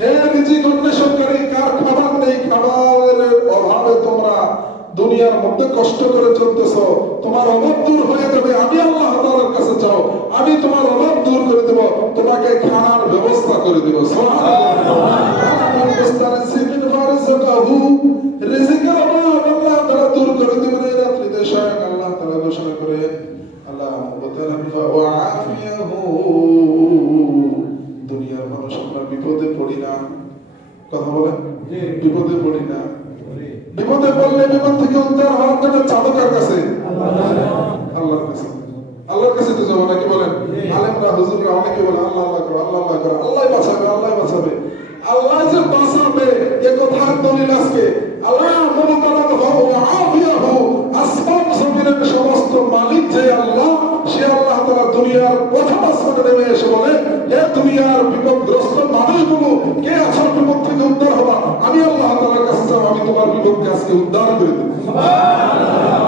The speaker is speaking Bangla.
হে রিজিক অন্বেষণকারী, কার খাবার নেই, খাবারের অভাবে তোমরা দুনিয়ার মধ্যে কষ্ট করে চলতেছো, তোমার অভাব দূর হয়ে যাবে, আমি আল্লাহ তাআলার কাছে চাও, আমি তোমার অভাব দূর করে দেব, তোমাকে খানার ব্যবস্থা করে দেব। সুবহানাল্লাহ। রিজিকের অভাব আল্লাহ তাআলা দূর করে দেবেন এই রাত্রিতে। স্বয়ং আল্লাহ তাআলা ঘোষণা করে, আল্লাহ দুনিয়ার মানুষ আমরা বিপদে পড়ি না, কথা বলেন, বিপদে পড়ি না। বিপদে পড়লে বিপদ থেকে উদ্ধার হওয়ার জন্য চাবো কার কাছে? আল্লাহর কাছে। আল্লাহর কাছে তো যাবো নাকি বলেন? আলেমরা হুজুররা অনেকে বলে আল্লাহ আল্লাহ করো, আল্লাহ আল্লাহ করো, আল্লাহ বাঁচাবে, আল্লাহ বাঁচাবে। আল্লাহ যে বাঁচাবে এ কথার দলিল আজকে আল্লাহ আসমান জমিনের সমস্ত মালিক যে আল্লাহ, সে আল্লাহ তাআলা দুনিয়ার প্রথম আসমানে নেমে এসে বলে, হে দুনিয়ার বিপদগ্রস্ত মানুষগুলো, কে আছো বিপদ থেকে উদ্ধার হবা? আমি আল্লাহ তাআলার কাছে যাও, আমি তোমার বিপদকে আজকে উদ্ধার করে দেব। সুবহানাল্লাহ।